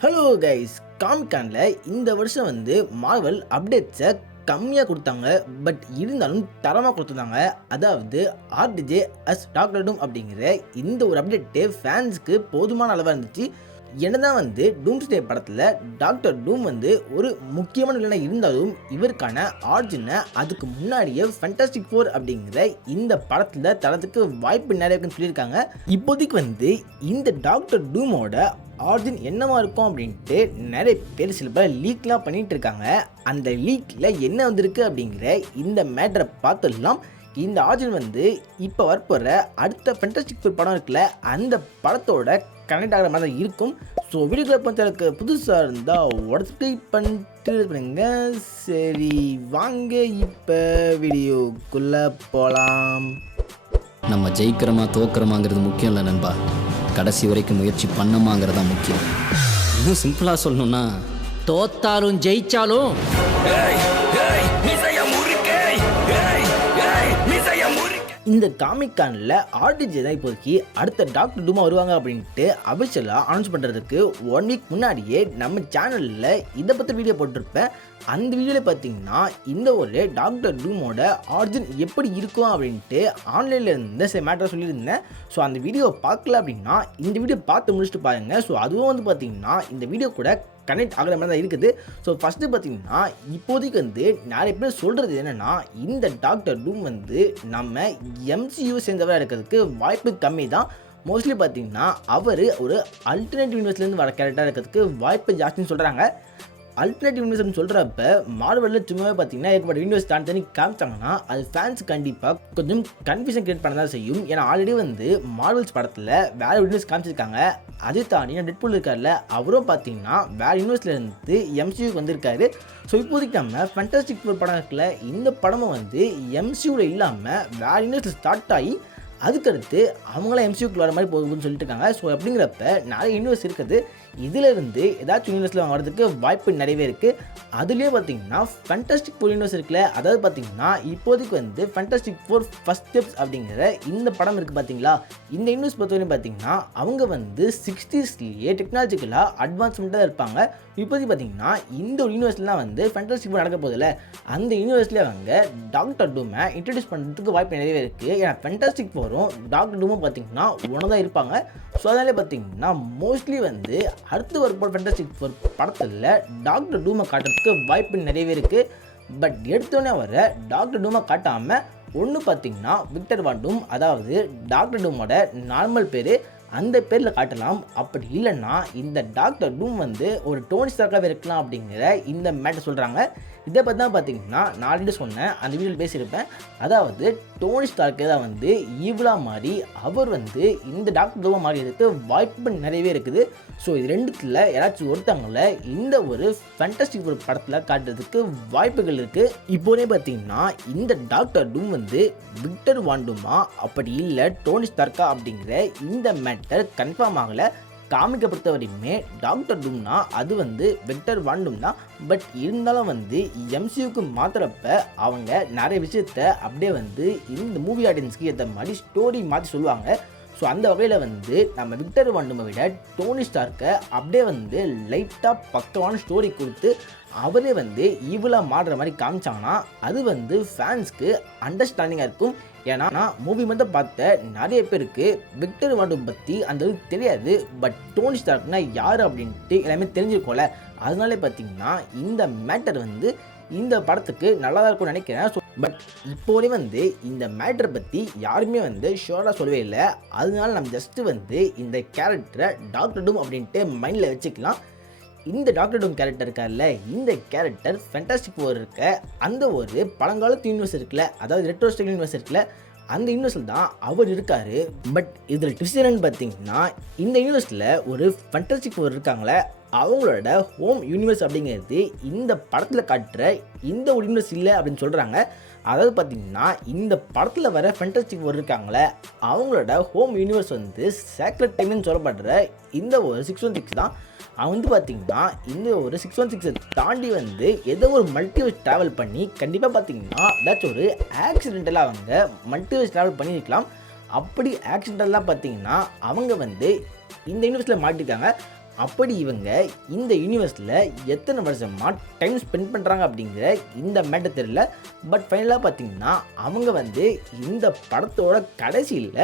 Hello guys, காமிக்கானில் இந்த வருஷம் Marvel அப்டேட்ஸை கம்மியாக கொடுத்தாங்க. பட் இருந்தாலும் தரமாக கொடுத்துருந்தாங்க. அதாவது ஆர்டிஜே அஸ் டாக்டர் டூம் அப்படிங்கிற இந்த ஒரு அப்டேட்டு ஃபேன்ஸுக்கு போதுமான அளவாக இருந்துச்சு. என்னதான் டூம்ஸ்டே படத்தில் டாக்டர் டூம் ஒரு முக்கியமான நிலை இருந்தாலும் இவருக்கான ஆர்ஜினை அதுக்கு முன்னாடியே ஃபேண்டாஸ்டிக் ஃபோர் அப்படிங்கிற இந்த படத்தில் தரத்துக்கு வாய்ப்பு நிறைய இருக்குன்னு சொல்லியிருக்காங்க. இப்போதைக்கு இந்த டாக்டர் டூமோட ஆர்ஜின் என்னவா இருக்கும் அப்படின்ட்டு நிறைய பேர் சில பேர் லீக்லாம் பண்ணிட்டு இருக்காங்க. அந்த லீக்கில் என்ன வந்திருக்கு அப்படிங்கிற இந்த மேட்டரை பார்த்துடலாம். இந்த ஆர்ஜின் இப்போ வரப்போகிற அடுத்த ஃபேண்டாஸ்டிக் ஃபோர் படம் இருக்குல்ல, அந்த படத்தோட கனெக்ட் ஆகிற மாதிரி தான் இருக்கும். ஸோ வீடியோக்குள்ளே பொறுத்தவரைக்கு புதுசாக இருந்தால் உடச்சி பண்ணிட்டு பண்ணுங்க. சரி வாங்க இப்போ வீடியோக்குள்ளே போகலாம். நம்ம ஜெயிக்கிறோமா தோக்கிறோமாங்கிறது முக்கியம் இல்லை நண்பா, கடைசி வரைக்கும் முயற்சி பண்ணமாங்கிறது தான் முக்கியம். இன்னும் சிம்பிளாக சொல்லணும்னா, தோத்தாலும் ஜெயிச்சாலும் இந்த காமிக்கானில் ஆர்டிஜே தான் இப்போதைக்கு அடுத்த டாக்டர் டூமா வருவாங்க அப்படின்ட்டு அபிஷியலாக அனௌன்ஸ் பண்ணுறதுக்கு 1 வீக் முன்னாடியே நம்ம சேனலில் இதை பற்றி வீடியோ போட்டிருப்பேன். அந்த வீடியோவில் பார்த்தீங்கன்னா இந்த ஒரு டாக்டர் டூமோட ஆர்ஜின் எப்படி இருக்கும் அப்படின்ட்டு ஆன்லைனில் இருந்த சில மேட்டரை சொல்லியிருந்தேன். ஸோ அந்த வீடியோ பார்க்கல அப்படின்னா இந்த வீடியோ பார்த்து முடிச்சுட்டு பாருங்கள். ஸோ அதுவும் பார்த்தீங்கன்னா இந்த வீடியோ கூட கனெக்ட் ஆகிற மாதிரி தான் இருக்குது. ஸோ ஃபஸ்ட்டு பார்த்தீங்கன்னா இப்போதைக்கு நிறைய பேர் சொல்கிறது என்னென்னா, இந்த டாக்டர் டூம் நம்ம எம்சியூ சேர்ந்தவராக இருக்கிறதுக்கு வாய்ப்பு கம்மி தான். மோஸ்ட்லி பார்த்தீங்கன்னா அவர் ஒரு அல்டர்னேட்டிவ் யூனிவர்ஸ்லேருந்து வர கேரக்டராக இருக்கிறதுக்கு வாய்ப்பு ஜாஸ்தின்னு சொல்கிறாங்க. அல்டர்னேட்டிவ் யூனிவர்ஸ்னு சொல்கிறப்ப மார்வலில் சும்மாவே பார்த்தீங்கன்னா ஏற்பட்ட யூனிவர்ஸ் தனி காமிச்சாங்கன்னா அது ஃபேன்ஸ் கண்டிப்பாக கொஞ்சம் கன்ஃபியூஷன் கிரியேட் பண்ண தான் செய்யும். ஏன்னா ஆல்ரெடி மார்வல்ஸ் படத்தில் வேறு யூனிவர்ஸ் காமிச்சிருக்காங்க. அதை தாண்டி டெட்பூல் இருக்கார்ல, அவரும் பார்த்தீங்கன்னா வேறு யூனிவர்ஸ்லேருந்து எம்சியூக்கு வந்திருக்காரு. ஸோ இப்போதைக்கு நம்ம ஃபேண்டாஸ்டிக் ஃபோர் படம் இருக்குல்ல, இந்த படமும் எம்சியூவில் இல்லாமல் வேறு யூனிவர்ஸில் ஸ்டார்ட் ஆகி அதுக்கடுத்து அவங்களாம் எம்சியூக்கு வர மாதிரி போகுதுன்னு சொல்லிட்டு இருக்காங்க. ஸோ அப்படிங்கிறப்ப நிறைய யூனிவர்ஸ் இருக்குது. இதிலிருந்து ஏதாச்சும் யூனிவர்ஸில் வரதுக்கு வாய்ப்பு நிறையவே இருக்குது. அதுலேயே பார்த்தீங்கன்னா ஃபேண்டாஸ்டிக் ஃபோர் யூனிவர்ஸ் இருக்குல்ல, அதாவது பார்த்தீங்கன்னா இப்போதைக்கு ஃபேண்டாஸ்டிக் ஃபோர் ஃபர்ஸ்ட் ஸ்டெப்ஸ் அப்படிங்கிற இந்த படம் இருக்குது பார்த்தீங்களா. இந்த யூனிவர்ஸ் பொறுத்தவரைக்கும் பார்த்தீங்கன்னா அவங்க 60ஸ்லேயே டெக்னாலஜிக்கலாக அட்வான்ஸ்மெண்ட்டாக இருப்பாங்க. இப்போதைக்கு பார்த்தீங்கன்னா இந்த ஒரு யூனிவர்ஸ்லாம் ஃபேண்டாஸ்டிக் ஃபோர் நடக்க போதில்ல, அந்த யூனிவர்ஸில் அவங்க டாக்டர் டூமை இன்ட்ரடியூஸ் பண்ணுறதுக்கு வாய்ப்பு நிறையவே இருக்குது. ஏன்னா ஃபேண்டாஸ்டிக் ஃபோரும் டாக்டர் டூமும் பார்த்தீங்கன்னா ஒன்று தான் இருப்பாங்க. ஸோ அதனாலே பார்த்தீங்கன்னா மோஸ்ட்லி அடுத்து வரப்போ ஃபேண்டாஸ்டிக் ஃபோர் படத்தில் டாக்டர் டூமை காட்டுறதுக்கு வாய்ப்பு நிறையவே இருக்குது. பட் எடுத்தோடனே வர டாக்டர் டூமை காட்டாமல் ஒன்று பார்த்தீங்கன்னா விக்டர் வான் டூம், அதாவது டாக்டர் டூமோட நார்மல் பேர், அந்த பேரில் காட்டலாம். அப்படி இல்லைன்னா இந்த டாக்டர் டூம் ஒரு டோனி ஸ்டார்க்காகவே இருக்கலாம் அப்படிங்கிற இந்த மேட்டர் சொல்கிறாங்க. இதை பற்றி தான் பார்த்தீங்கன்னா நான் ஆல்ரெடி சொன்னேன், அந்த வீடியோவில் பேசியிருப்பேன். அதாவது டோனி ஸ்டார்க்கே தான் ஈவிலாக மாறி அவர் இந்த டாக்டர் டூமாக மாறியதுக்கு வாய்ப்பு நிறையவே இருக்குது. ஸோ இது ரெண்டுத்தில் யாராச்சும் ஒருத்தவங்கள இந்த ஒரு ஃபேண்டாஸ்டிக் ஃபோர் படத்தில் காட்டுறதுக்கு வாய்ப்புகள் இருக்குது. இப்போதே பார்த்தீங்கன்னா இந்த டாக்டர் டூம் விக்டர் வான் டூமா அப்படி இல்லை டோனி ஸ்டார்க்கா அப்படிங்கிற இந்த மேட்டர் கன்ஃபார்ம் ஆகலை. காமிக்கை பொறுத்த வரையுமே டாக்டர் டூம்னா அது விக்டர் வான் டூம் தான். பட் இருந்தாலும் எம்சியூக்கு மாற்றுறப்ப அவங்க நிறைய விஷயத்த அப்படியே இந்த மூவி ஆடியன்ஸ்க்கு ஏற்ற மாதிரி ஸ்டோரி மாற்றி சொல்லுவாங்க. ஸோ அந்த வகையில் நம்ம விக்டர் வான் டூமை விட டோனி ஸ்டார்க்கை அப்படியே லைட்டாக பக்கமான ஸ்டோரி கொடுத்து அவரே ஈவிலாக மாறுற மாதிரி காமிச்சாங்கன்னா அது ஃபேன்ஸ்க்கு அண்டர்ஸ்டாண்டிங்காக இருக்கும். ஏன்னா நான் மூவி மட்டும் பார்த்த நிறைய பேருக்கு விக்டர் வான் டூம் பற்றி அந்த அளவுக்கு தெரியாது. பட் டோனி ஸ்டார்க்னா யார் அப்படின்ட்டு எல்லாமே தெரிஞ்சிருக்கோம்ல, அதனாலே பார்த்தீங்கன்னா இந்த மேட்டர் இந்த படத்துக்கு நல்லா தான் இருக்கும்னு நினைக்கிறேன். ஸோ பட் இப்போதே இந்த மேட்டரை பற்றி யாருமே ஷோராக சொல்லவே இல்லை. அதனால நம்ம ஜஸ்ட்டு இந்த கேரக்டரை டாக்டர் டூம் அப்படின்ட்டு மைண்டில் வச்சுக்கலாம். இந்த டாக்டர் டூம் கேரக்டர் இருக்கார்ல, இந்த கேரக்டர் ஃபேண்டாஸ்டிக் ஃபோர் இருக்க அந்த ஒரு பழங்காலத்து யூனிவர்ஸ் இருக்குல்ல, அதாவது ரெட்ரோஸ்டிக் யூனிவர்ஸ் இருக்குல்ல, அந்த யூனிவர்ஸில் தான் அவர் இருக்கார். பட் இதில் ட்விஸ்ட் என்னன்னு பார்த்தீங்கன்னா, இந்த யூனிவர்ஸில் ஒரு ஃபேண்டாஸ்டிக் ஃபோர் இருக்காங்களே, அவங்களோட ஹோம் யூனிவர்ஸ் அப்படிங்கிறது இந்த படத்தில் காட்டுற இந்த ஒரு யூனிவர்ஸ் இல்லை அப்படின்னு சொல்கிறாங்க. அதாவது பார்த்திங்கன்னா இந்த படத்தில் வர ஃபேண்டாஸ்டிக் ஃபோர் இருக்காங்களே, அவங்களோட ஹோம் யூனிவர்ஸ் சேக்ரெட் டைம்னு சொல்லப்படுற இந்த ஒரு 616 தான். அவன் பார்த்திங்கன்னா இந்த ஒரு 616 தாண்டி ஏதோ ஒரு மல்டிவர்ஸ் ட்ராவல் பண்ணி கண்டிப்பாக பார்த்திங்கன்னா ஏதாச்சும் ஒரு ஆக்சிடென்டலாக அவங்க மல்டிவர்ஸ் ட்ராவல் பண்ணியிருக்கலாம். அப்படி ஆக்சிடென்டெல்லாம் பார்த்திங்கன்னா அவங்க இந்த யூனிவர்ஸில் மாட்டிருக்காங்க. அப்படி இவங்க இந்த யூனிவர்ஸில் எத்தனை வருஷமாக டைம் ஸ்பெண்ட் பண்ணுறாங்க அப்படிங்கிற இந்த மேட்டர் தெரியல. பட் ஃபைனலாக பார்த்தீங்கன்னா அவங்க வந்து இந்த படத்தோட கடைசியில்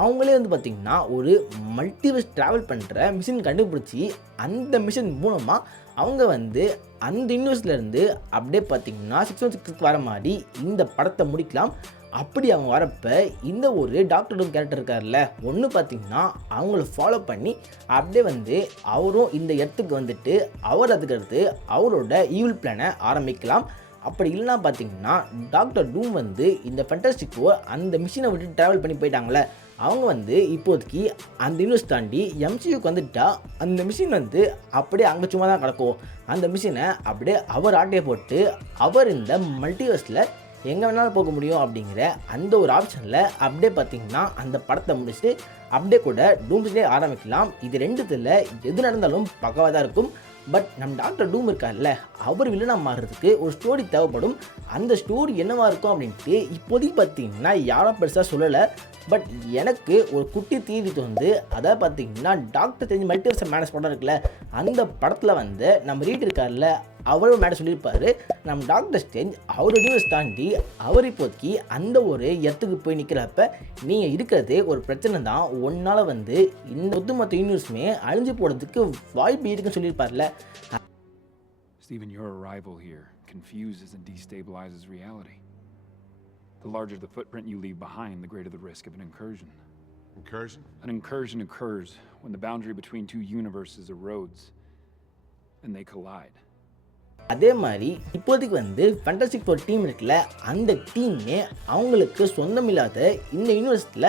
அவங்களே வந்து பார்த்திங்கன்னா ஒரு மல்டிவர்ஸ் ட்ராவல் பண்ணுற மிஷின் கண்டுபிடிச்சி அந்த மிஷின் மூலமாக அவங்க வந்து அந்த யூனிவர்ஸ்லேருந்து அப்படியே பார்த்திங்கன்னா 616 வர மாதிரி இந்த படத்தை முடிக்கலாம். அப்படி அவங்க வரப்போ இந்த ஒரு டாக்டர் டூம் கேரக்டர் இருக்கார்ல, ஒன்று பார்த்திங்கன்னா அவங்கள ஃபாலோ பண்ணி அப்படியே வந்து அவரும் இந்த இடத்துக்கு வந்துட்டு அவர் அதுக்கடுத்து அவரோட ஈவில் பிளானை ஆரம்பிக்கலாம். அப்படி இல்லைனா பார்த்தீங்கன்னா டாக்டர் டூம் வந்து இந்த ஃபேண்டாஸ்டிக் ஃபோர் அந்த மிஷினை விட்டு ட்ராவல் பண்ணி போயிட்டாங்களே, அவங்க வந்து இப்போதைக்கு அந்த யூனிவர்ஸ் தாண்டி எம்சியூக்கு வந்துட்டா அந்த மிஷின் வந்து அப்படியே அங்கே சும்மா தான் கிடக்கும். அந்த மிஷினை அப்படியே அவர் ஆட்டையை போட்டு அவர் இந்த மல்டிவர்ஸில் எங்கே வேணாலும் போக முடியும் அப்படிங்கிற அந்த ஒரு ஆப்ஷனில் அப்படியே பார்த்திங்கன்னா அந்த படத்தை முடிச்சுட்டு அப்படியே கூட டூம்ஸ்டே ஆரம்பிக்கலாம். இது ரெண்டுத்தில் எது நடந்தாலும் பக்கவாக தான் இருக்கும். பட் நம்ம டாக்டர் டூம் இருக்கார்ல, அவர் வில்லனா மாறுறதுக்கு ஒரு ஸ்டோரி தேவைப்படும். அந்த ஸ்டோரி என்னவாக இருக்கும் அப்படின்ட்டு இப்போதைக்கு பார்த்திங்கன்னா யாரும் பெருசாக சொல்லலை. பட் எனக்கு ஒரு குட்டி தீரி வந்து அதை பார்த்திங்கன்னா டாக்டர் தெரிஞ்சு மல்டிவர்ஸ் மேனேஜ் படம் இருக்குல்ல, அந்த படத்தில் வந்து நம்ம ரீட் இருக்கார்ல அவரும் மேடம் சொல்லியிருப்பார், நம்ம டாக்டர் ஸ்ட்ரேஞ்ச் அவரோட யூனிவர்ஸ் தாண்டி அவர் இப்போதைக்கு அந்த ஒரு இடத்துக்கு போய் நிற்கிறப்ப நீங்கள் இருக்கிறது ஒரு பிரச்சனை தான், ஒன்றால் வந்து இந்த ஒட்டுமொத்த யூனிவர்ஸுமே அழிஞ்சு போகிறதுக்கு வாய்ப்பு இருக்குன்னு சொல்லியிருப்பார்ல. Stephen, your arrival here confuses and destabilizes reality. The larger the footprint you leave behind, the greater the risk of an incursion. Incursion? An incursion occurs when the boundary between two universes erodes and they collide. அதே மாதிரி இப்போதைக்கு வந்து fantastic four team இருக்குல்ல, அந்த டீமே அவங்களுக்கு சொந்தமில்லாத இந்த யூனிவர்ஸில்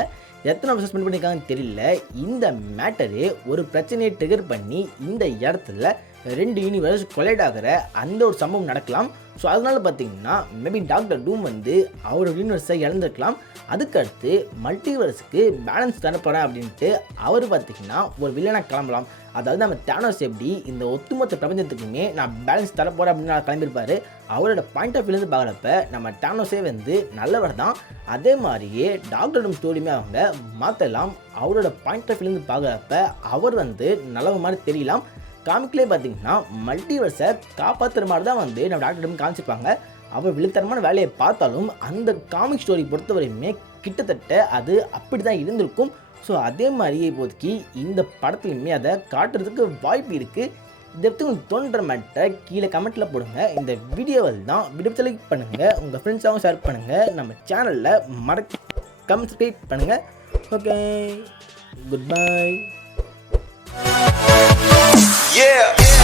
எத்தனை வருஷம் ஸ்பெண்ட் பண்ணியிருக்காங்கன்னு தெரியல. இந்த மேட்டரு ஒரு பிரச்சனையை ட்ரிகர் பண்ணி இந்த இடத்துல 2 யூனிவர்ஸ் கொலைட் ஆகிற அந்த ஒரு சம்பவம் நடக்கலாம். ஸோ அதனால பார்த்தீங்கன்னா மேபி டாக்டர் டூம் வந்து அவரோட யூனிவர்ஸை இழந்திருக்கலாம். அதுக்கடுத்து மல்டிவர்ஸுக்கு பேலன்ஸ் தரப்போகிறேன் அப்படின்ட்டு அவர் பார்த்திங்கன்னா ஒரு வில்லனாக கிளம்பலாம். அதாவது நம்ம தேனோஸ் எப்படி இந்த ஒட்டுமொத்த பிரபஞ்சத்துக்குமே நான் பேலன்ஸ் தரப்போகிறேன் அப்படின்னு நான் கிளம்பியிருப்பார். அவரோட பாயிண்ட் ஆஃப் வியூலேருந்து பார்க்குறப்ப நம்ம தேனோஸே வந்து நல்லவர் தான். அதே மாதிரியே டாக்டர் டூம் ஸ்டோரியுமே அவங்க மாற்றலாம். அவரோட பாயிண்ட் ஆஃப் வியூலேருந்து பார்க்குறப்ப அவர் வந்து நல்லவர் மாதிரி தெரியலாம். காமிக்லேயே பார்த்தீங்கன்னா மல்டிவர்ஸை காப்பாற்றுற மாதிரி தான் வந்து நம்ம டாக்டர் டூம் காமிச்சிருப்பாங்க. அவர் விழுத்தரமான வேலையை பார்த்தாலும் அந்த காமிக் ஸ்டோரி பொறுத்தவரையுமே கிட்டத்தட்ட அது அப்படி தான் இருந்திருக்கும். ஸோ அதே மாதிரியே இப்போதைக்கு இந்த படத்துலையுமே அதை காட்டுறதுக்கு வாய்ப்பு இருக்குது. இதை பற்றி உங்களுக்கு தோன்ற மேட்டரை கீழே கமெண்ட்டில் போடுங்க. இந்த வீடியோவில் தான் வீடியோ லைக் பண்ணுங்கள், உங்கள் ஃப்ரெண்ட்ஸாகவும் ஷேர் பண்ணுங்கள், நம்ம சேனலில் மறக்காம சப்ஸ்கிரைப் பண்ணுங்கள். Okay, good bye. Yeah.